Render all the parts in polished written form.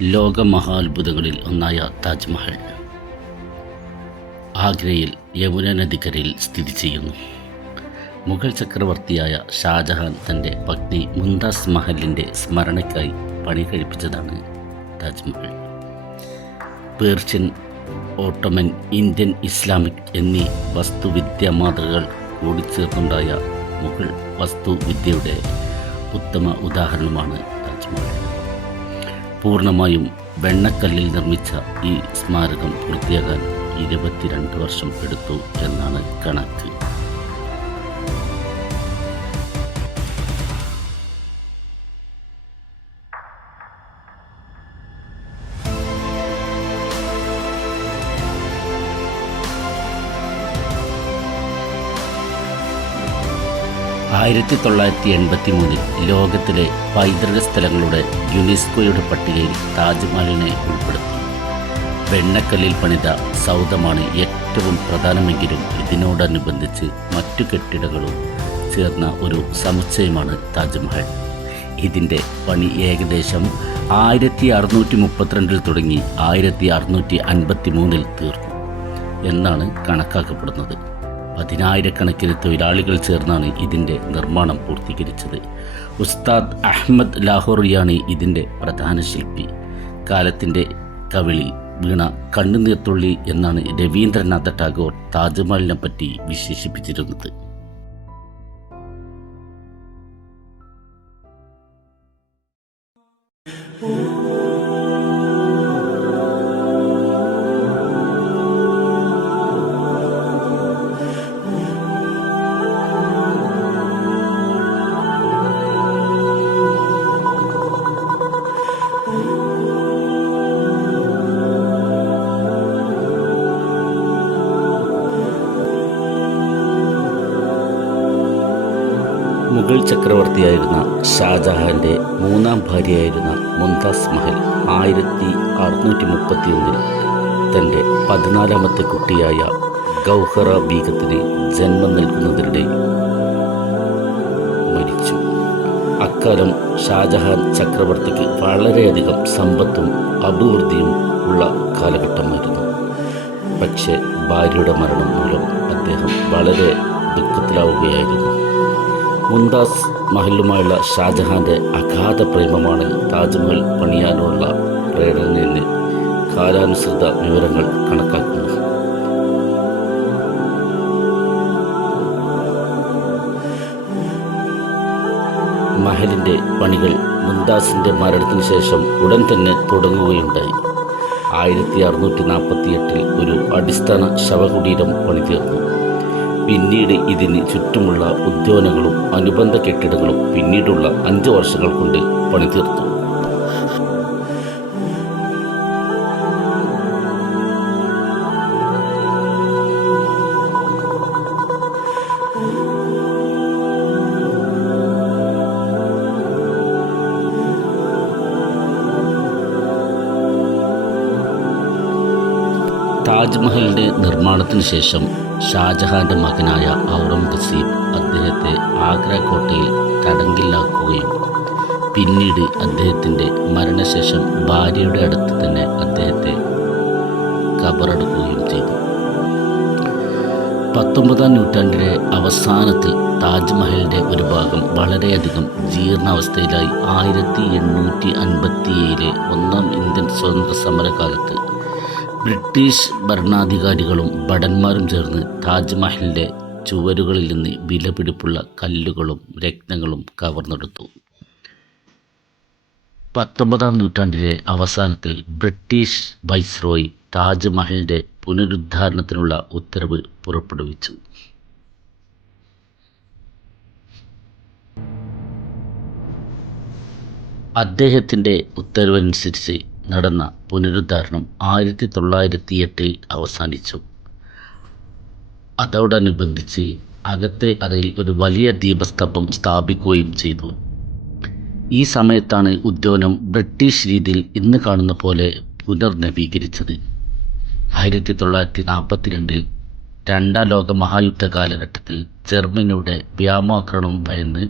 ലോകമഹാത്ഭുതങ്ങളിൽ ഒന്നായ താജ്മഹൽ ആഗ്രയിൽ യമുന നദിക്കരയിൽ സ്ഥിതി ചെയ്യുന്നു. മുഗൾ ചക്രവർത്തിയായ ഷാജഹാൻ തൻ്റെ പത്നി മുംതാസ് മഹലിൻ്റെ സ്മരണയ്ക്കായി പണി കഴിപ്പിച്ചതാണ് Taj Mahal. Persian, Ottoman, Indian, Islamic എന്നീ വാസ്തുവിദ്യാ മാതൃകകൾ കൂടിച്ചേർന്നുണ്ടായ മുഗൾ വാസ്തുവിദ്യയുടെ ഉത്തമ ഉദാഹരണമാണ് താജ്മഹൽ. പൂർണ്ണമായും വെണ്ണക്കല്ലിൽ നിർമ്മിച്ച ഈ സ്മാരകം പൂർത്തിയാകാൻ 22 വർഷം എടുത്തു എന്നാണ് കണക്ക്. 1983 ലോകത്തിലെ പൈതൃക സ്ഥലങ്ങളുടെ യുനെസ്കോയുടെ പട്ടികയിൽ താജ്മഹലിനെ ഉൾപ്പെടുത്തി. വെണ്ണക്കല്ലിൽ പണിത സൗധമാണ് ഏറ്റവും പ്രധാനമെങ്കിലും ഇതിനോടനുബന്ധിച്ച് മറ്റു കെട്ടിടങ്ങളും ചേർന്ന ഒരു സമുച്ചയമാണ് താജ്മഹൽ. ഇതിൻ്റെ പണി ഏകദേശം 1632 തുടങ്ങി 1653 തീർന്നു എന്നാണ് കണക്കാക്കപ്പെടുന്നത്. 10,000-കണക്കിന് തൊഴിലാളികൾ ചേർന്നാണ് ഇതിൻ്റെ നിർമ്മാണം പൂർത്തീകരിച്ചത്. ഉസ്താദ് അഹമ്മദ് ലാഹോറിയാണ് ഇതിൻ്റെ പ്രധാന ശില്പി. കാലത്തിൻ്റെ കവിളിൽ വീണ കണ്ണുനീർത്തുള്ളി എന്നാണ് രവീന്ദ്രനാഥ ടാഗോർ താജ്മഹലിനെ പറ്റി വിശേഷിപ്പിച്ചിരുന്നത്. മുഗൾ ചക്രവർത്തിയായിരുന്ന ഷാജഹാൻ്റെ 3ാം ഭാര്യയായിരുന്ന മുംതാസ് മഹൽ 1631 തൻ്റെ 14ാമത്തെ കുട്ടിയായ ഗൗഹറ ബീഗത്തിന് ജന്മം നൽകുന്നതിനിടെ മരിച്ചു. അക്കാലം ഷാജഹാൻ ചക്രവർത്തിക്ക് വളരെയധികം സമ്പത്തും അഭിവൃദ്ധിയും ഉള്ള കാലഘട്ടമായിരുന്നു. പക്ഷേ ഭാര്യയുടെ മരണം മൂലം അദ്ദേഹം വളരെ ദുഃഖത്തിലാവുകയായിരുന്നു. മുംതാസ് മഹലുമായുള്ള ഷാജഹാൻ്റെ അഗാധ പ്രേമമാണ് താജ്മഹൽ പണിയാനുള്ള പ്രേരണയെന്ന് കാലാനുസൃത വിവരങ്ങൾ കണക്കാക്കുന്നു. മഹലിൻ്റെ പണികൾ മുംതാസിൻ്റെ മരണത്തിന് ശേഷം ഉടൻ തന്നെ തുടങ്ങുകയുണ്ടായി. 1648 ഒരു അടിസ്ഥാന ശവകുടീരം പണിതീർന്നു. പിന്നീട് ഇതിന് ചുറ്റുമുള്ള ഉദ്യാനങ്ങളും അനുബന്ധ കെട്ടിടങ്ങളും പിന്നീടുള്ള 5 വർഷങ്ങൾ കൊണ്ട് പണിതീർത്തു. താജ്മഹലിൻ്റെ നിർമ്മാണത്തിന് ശേഷം ഷാജഹാൻ്റെ മകനായ ഔറംഗസീബ് അദ്ദേഹത്തെ ആഗ്ര കോട്ടയിൽ തടങ്കിലാക്കുകയും പിന്നീട് അദ്ദേഹത്തിൻ്റെ മരണശേഷം ഭാര്യയുടെ അടുത്ത് തന്നെ അദ്ദേഹത്തെ കബറടക്കുകയും ചെയ്തു. 19ാം നൂറ്റാണ്ടിലെ അവസാനത്തിൽ താജ്മഹലിൻ്റെ ഒരു ഭാഗം വളരെയധികം ജീർണാവസ്ഥയിലായി. 1857 1ാം ഇന്ത്യൻ സ്വാതന്ത്ര്യ സമരകാലത്ത് ബ്രിട്ടീഷ് ഭരണാധികാരികളും ഭടന്മാരും ചേർന്ന് താജ്മഹലിൻ്റെ ചുവരുകളിൽ നിന്ന് വിലപിടിപ്പുള്ള കല്ലുകളും രത്നങ്ങളും കവർന്നെടുത്തു. 19ാം നൂറ്റാണ്ടിലെ അവസാനത്തിൽ ബ്രിട്ടീഷ് വൈസ്രോയി താജ്മഹലിൻ്റെ പുനരുദ്ധാരണത്തിനുള്ള ഉത്തരവ് പുറപ്പെടുവിച്ചു. അദ്ദേഹത്തിൻ്റെ ഉത്തരവനുസരിച്ച് നടന്ന പുനരുദ്ധാരണം 1908 അവസാനിച്ചു. അതോടനുബന്ധിച്ച് അകത്തെ അറയിൽ ഒരു വലിയ ദീപസ്തംഭം സ്ഥാപിക്കുകയും ചെയ്തു. ഈ സമയത്താണ് ഉദ്യാനം ബ്രിട്ടീഷ് രീതിയിൽ ഇന്ന് കാണുന്ന പോലെ പുനർനവീകരിച്ചത്. 1942 2ാം ലോക മഹായുദ്ധ കാലഘട്ടത്തിൽ ജർമ്മനിയുടെ വ്യോമാക്രമണം ഭയന്ന്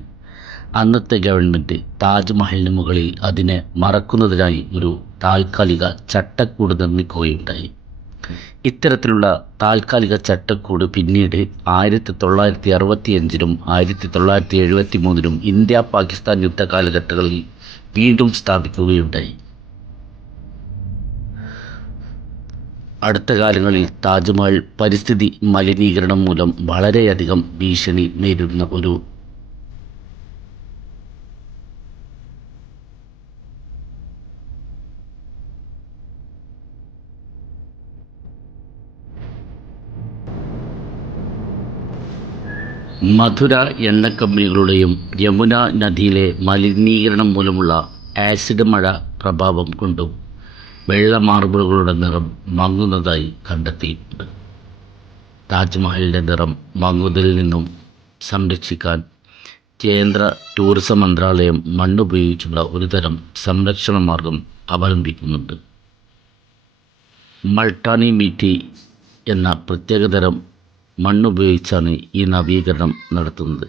അന്നത്തെ ഗവൺമെൻറ് താജ്മഹലിന് മുകളിൽ അതിനെ മറക്കുന്നതിനായി ഒരു താൽക്കാലിക ചട്ടക്കൂട് നിർമ്മിക്കുകയുണ്ടായി. ഇത്തരത്തിലുള്ള താൽക്കാലിക ചട്ടക്കൂട് പിന്നീട് 1965 1973 ഇന്ത്യ പാകിസ്ഥാൻ യുദ്ധ കാലഘട്ടങ്ങളിൽ വീണ്ടും സ്ഥാപിക്കുകയുണ്ടായി. അടുത്ത കാലങ്ങളിൽ താജ്മഹൽ പരിസ്ഥിതി മലിനീകരണം മൂലം വളരെയധികം ഭീഷണി നേരിടുന്ന ഒരു മധുര എണ്ണ കമ്പനികളുടെയും യമുന നദിയിലെ മലിനീകരണം മൂലമുള്ള ആസിഡ് മഴ പ്രഭാവം കൊണ്ടും വെള്ള മാർബിളുകളുടെ നിറം മങ്ങുന്നതായി കണ്ടെത്തിയിട്ടുണ്ട്. താജ്മഹലിൻ്റെ നിറം മങ്ങുന്നതിൽ നിന്നും സംരക്ഷിക്കാൻ കേന്ദ്ര ടൂറിസം മന്ത്രാലയം മണ്ണുപയോഗിച്ചുള്ള ഒരുതരം സംരക്ഷണ മാർഗം അവലംബിക്കുന്നുണ്ട്. മൾട്ടാനി മിറ്റി എന്ന പ്രത്യേകതരം മണ്ണുപയോഗിച്ചാണ് ഈ നവീകരണം നടത്തുന്നത്.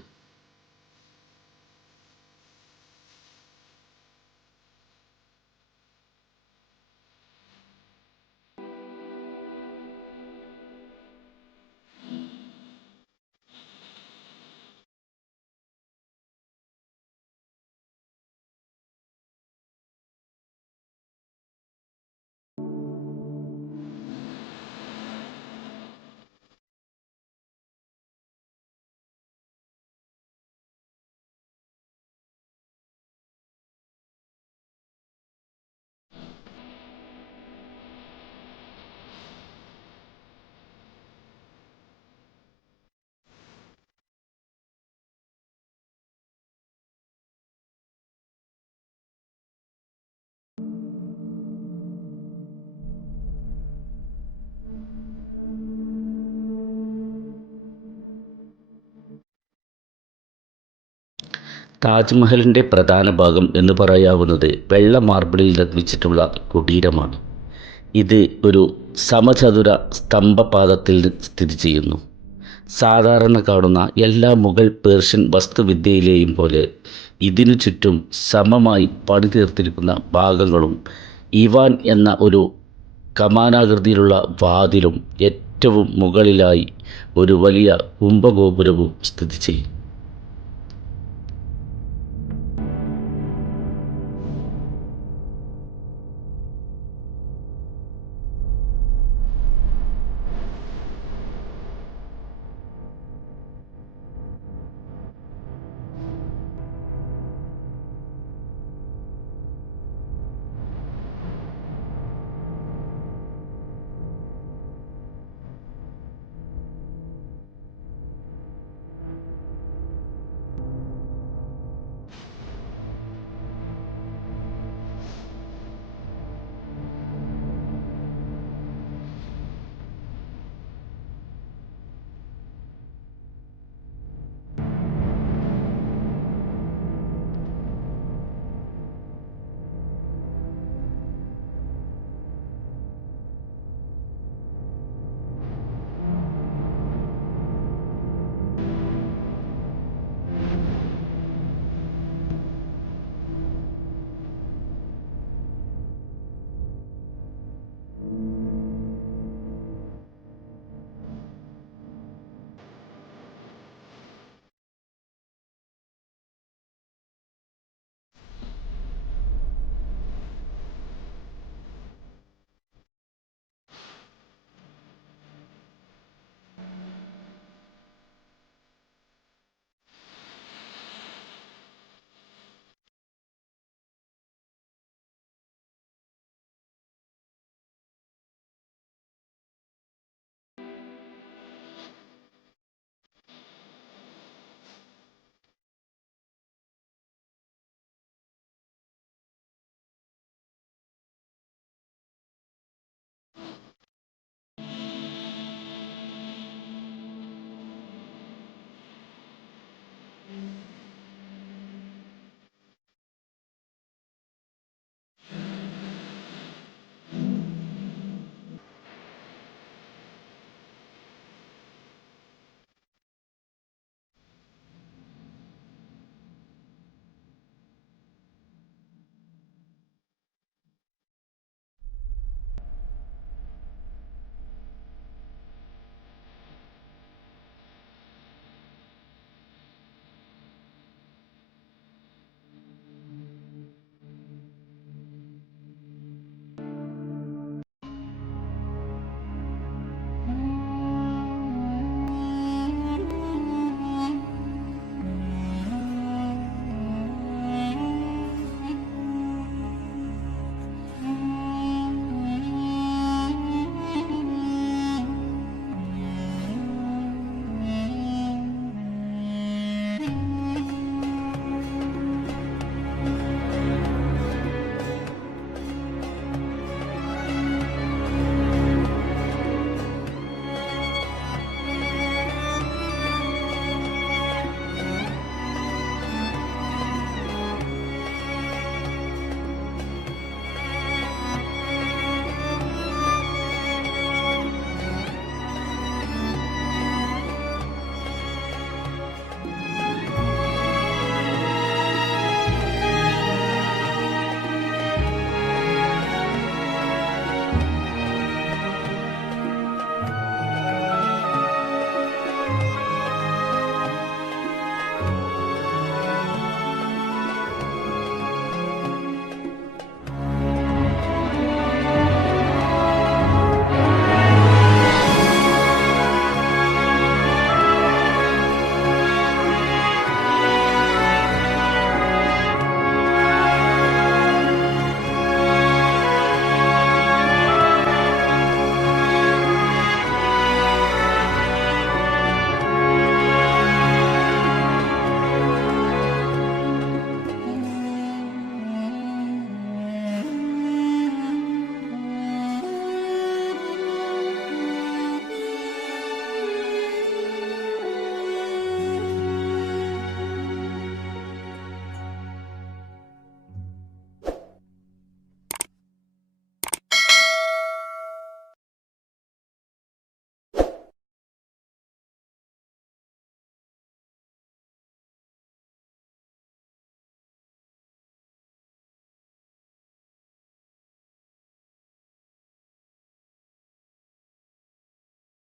താജ്മഹലിൻ്റെ പ്രധാന ഭാഗം എന്ന് പറയാവുന്നത് വെള്ള മാർബിളിൽ നിർമ്മിച്ചിട്ടുള്ള കുടീരമാണ്. ഇത് ഒരു സമചതുര സ്തംഭപാദത്തിൽ സ്ഥിതി ചെയ്യുന്നു. സാധാരണ കാണുന്ന എല്ലാ മുഗൾ പേർഷ്യൻ വാസ്തുവിദ്യയിലെയും പോലെ ഇതിനു ചുറ്റും സമമായി പണിതീർത്തിരിക്കുന്ന ഭാഗങ്ങളും ഇവാൻ എന്ന ഒരു കമാനാകൃതിയിലുള്ള വാതിലും ഏറ്റവും മുകളിലായി ഒരു വലിയ കുംഭഗോപുരവും സ്ഥിതി ചെയ്യും.